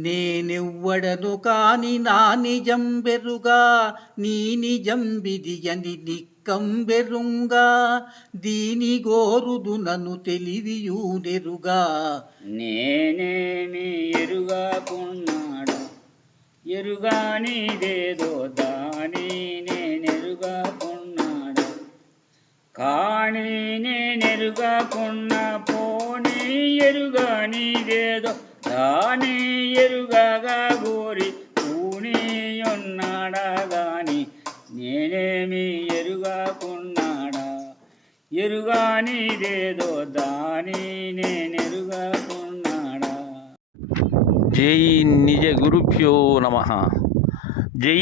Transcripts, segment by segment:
నేనెవ్వడను కాని నా నిజం బెరుగా నీ నిజం బిదియని నిక్కంబెరుంగా దీని గోరుదు నన్ను తెలివియూనెరుగా నేనేమి ఎరుగాకున్నాడు ఎరుగానిదేదో దాని నేనెరుగాకున్నాడు కానీ నేనెరుగాకున్న పోనీ ఎరుగానిదేదో దాని ఎరుగగా గోరి పూని ఉన్నాడా గాని నేనేమి ఎరుగాకున్నాడా? ఎరుగానిదేదో దాని నేనెరుగాకున్నాడా? జై నిజ గురుభ్యో నమ. జై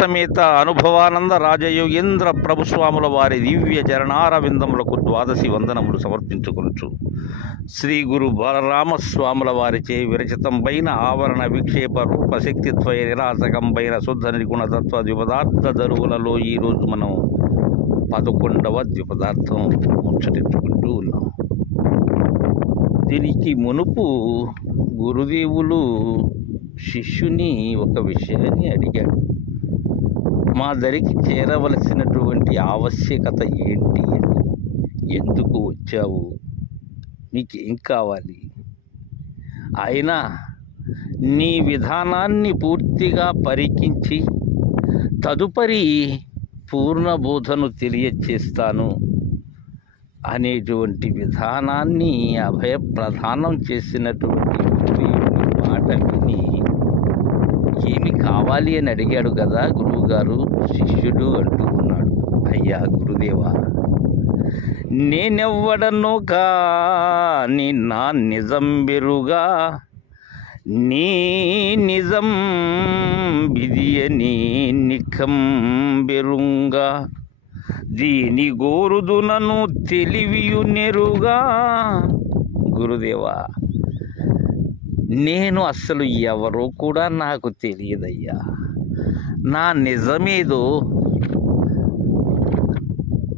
సమేత అనుభవానంద రాజయోగేంద్ర ప్రభుస్వాముల వారి దివ్య చరణారవిందములకు ద్వాదశి వందనములు సమర్పించుకొనుచు. శ్రీ గురు బలరామస్వాముల వారిచే విరచితంపైన ఆవరణ విక్షేప రూపశక్తిత్వయ నిరాసకంపైన శుద్ధ నిర్గుణ తత్వ ద్విపదార్థ దరువులలో ఈరోజు మనం పదకొండవ ద్విపదార్థం ముచ్చటించుకుంటూ ఉన్నాం. దీనికి మునుపు గురుదేవులు శిష్యుని ఒక విషయాన్ని అడిగాడు. మా దరికి చేరవలసినటువంటి ఆవశ్యకత ఏంటి అని. ఎందుకు వచ్చావు? నీకేం కావాలి? అయినా నీ విధానాన్ని పూర్తిగా పరికించి తదుపరి పూర్ణ బోధను తెలియచేస్తాను అనేటువంటి విధానాన్ని అభయప్రధానం చేసినటువంటి గురుదేవుని విని ఏమి కావాలి అని అడిగాడు కదా గురువుగారు శిష్యుడు అంటూ ఉన్నాడు. అయ్యా గురుదేవా నేనెవ్వడను కాని నా నిజం బెరుగా నీ నిజం బిదియని నిఖం బెరుంగా దీని గోరుదునను తెలివియునెరుగా గురుదేవా నేను అస్సలు ఎవరో కూడా నాకు తెలియదయ్యా. నా నిజమేదో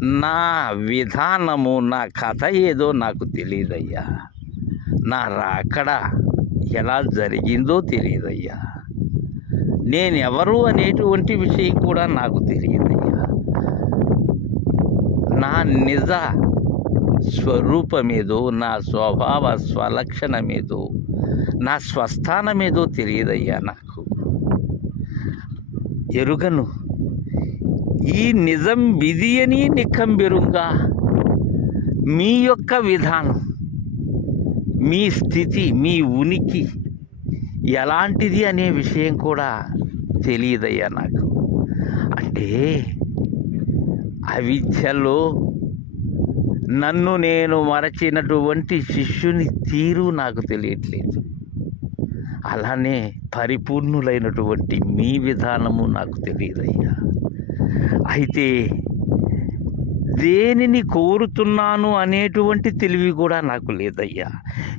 నా విధానము నా కథ ఏదో నాకు తెలియదయ్యా. నా రాకడ ఎలా జరిగిందో తెలియదయ్యా. నేనెవరు అనేటువంటి విషయం కూడా నాకు తెలియదయ్యా. నా నిజ స్వరూపమేదో నా స్వభావ స్వలక్షణమేదో నా స్వస్థానమేదో తెలియదయ్యా నాకు. ఎరుగను. ఈ నిజం విధి అని మీ యొక్క విధానం మీ స్థితి మీ ఉనికి ఎలాంటిది అనే విషయం కూడా తెలియదయ్యా నాకు. అంటే అవిద్యలో నన్ను నేను మరచినటువంటి శిష్యుని తీరు నాకు తెలియట్లేదు. అలానే పరిపూర్ణులైనటువంటి మీ విధానము నాకు తెలియదయ్యా. అయితే దేనిని కోరుతున్నాను అనేటువంటి తెలివి కూడా నాకు లేదయ్యా.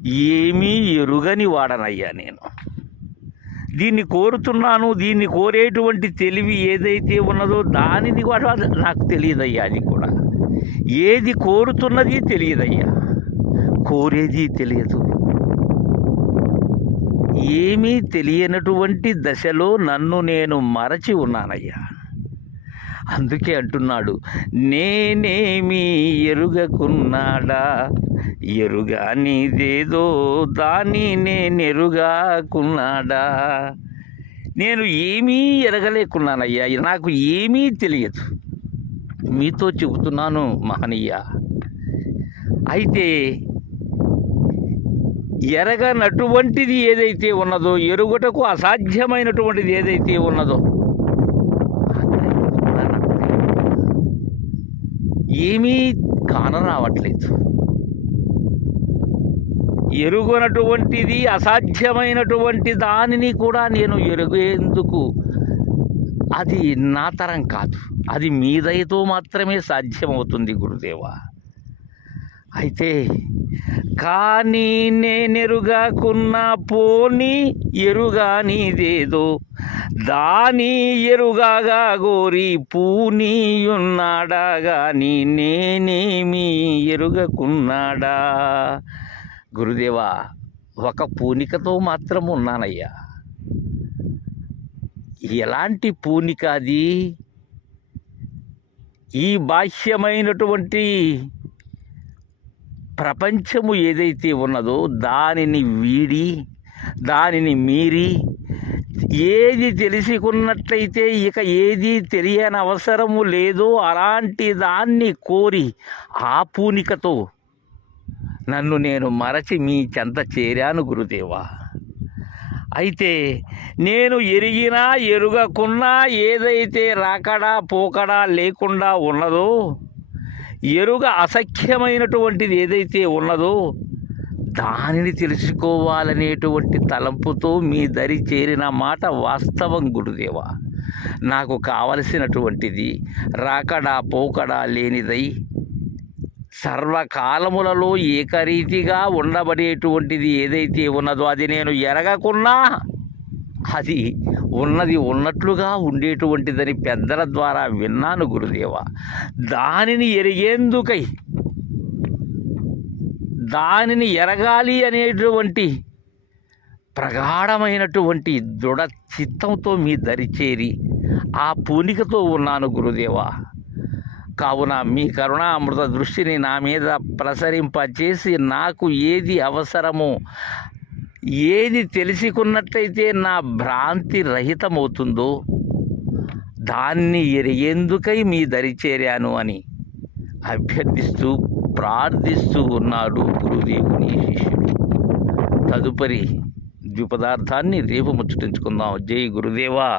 ఏమీ ఎరుగని వాడనయ్యా నేను. దీన్ని కోరుతున్నాను దీన్ని కోరేటువంటి తెలివి ఏదైతే ఉన్నదో దానిని కూడా నాకు తెలియదయ్యా అది కూడా. ఏది కోరుతున్నది తెలియదయ్యా. కోరేది తెలియదు. ఏమీ తెలియనటువంటి దశలో నన్ను నేను మరచి ఉన్నానయ్యా. అందుకే అంటున్నాడు నేనేమి ఎరుగకున్నాడా? ఎరుగా నీదేదో దాన్ని నేనెరుగాకున్నాడా నేను ఏమీ ఎరగలేకున్నానయ్యా. నాకు ఏమీ తెలియదు. మీతో చెబుతున్నాను మహనీయ. అయితే ఎరగనటువంటిది ఏదైతే ఉన్నదో ఎరుగుటకు అసాధ్యమైనటువంటిది ఏదైతే ఉన్నదో ఏమీ కానరావట్లేదు. ఎరుగనటువంటిది అసాధ్యమైనటువంటి దానిని కూడా నేను ఎరుగేందుకు అది నా తరం కాదు. అది మీదయతో మాత్రమే సాధ్యమవుతుంది గురుదేవ. అయితే కానీ నేనెరుగాకున్న పోని ఎరుగానిదేదో దాని ఎరుగాగా గోరి పూనీయున్నాడా గాని నేనేమి ఎరుగకున్నాడా? గురుదేవా ఒక పూనికతో మాత్రం ఉన్నానయ్యా. ఎలాంటి పూనిక అది? ఈ బాహ్యమైనటువంటి ప్రపంచము ఏదైతే ఉన్నదో దానిని వీడి దానిని మీరి ఏది తెలుసుకున్నట్లయితే ఇక ఏది తెలియని అవసరము లేదో అలాంటి దాన్ని కోరి ఆ పూనికతో నన్ను నేను మరచి మీ చెంత చేరాను గురుదేవా. అయితే నేను ఎరిగినా ఎరుగకున్నా ఏదైతే రాకడా పోకడా లేకుండా ఉన్నదో ఎరుగ అసఖ్యమైనటువంటిది ఏదైతే ఉన్నదో దానిని తెలుసుకోవాలనేటువంటి తలంపుతో మీ దరి చేరిన మాట వాస్తవం గురుదేవ. నాకు కావలసినటువంటిది రాకడా పోకడా లేనిదై సర్వకాలములలో ఏకరీతిగా ఉండబడేటువంటిది ఏదైతే ఉన్నదో అది నేను ఎరగకున్నా అది ఉన్నది ఉన్నట్లుగా ఉండేటువంటిదని పెద్దల ద్వారా విన్నాను గురుదేవ. దానిని ఎరిగేందుకై దానిని ఎరగాలి అనేటువంటి ప్రగాఢమైనటువంటి దృఢ చిత్తంతో మీ దరిచేరి ఆ పూనికతో ఉన్నాను గురుదేవా. కావున మీ కరుణామృత దృష్టిని నా మీద ప్రసరింపచేసి నాకు ఏది అవసరమో ఏది తెలుసుకున్నట్లయితే నా భ్రాంతి రహితమవుతుందో దాన్ని ఎరిగేందుకై మీ దరి చేరాను అని అభ్యర్థిస్తూ ప్రార్థిస్తూ ఉన్నాడు గురుదేవుని శిష్యుడు. తదుపరి ద్విపదార్థాన్ని రేపు ముచ్చటించుకుందాం జై గురుదేవా.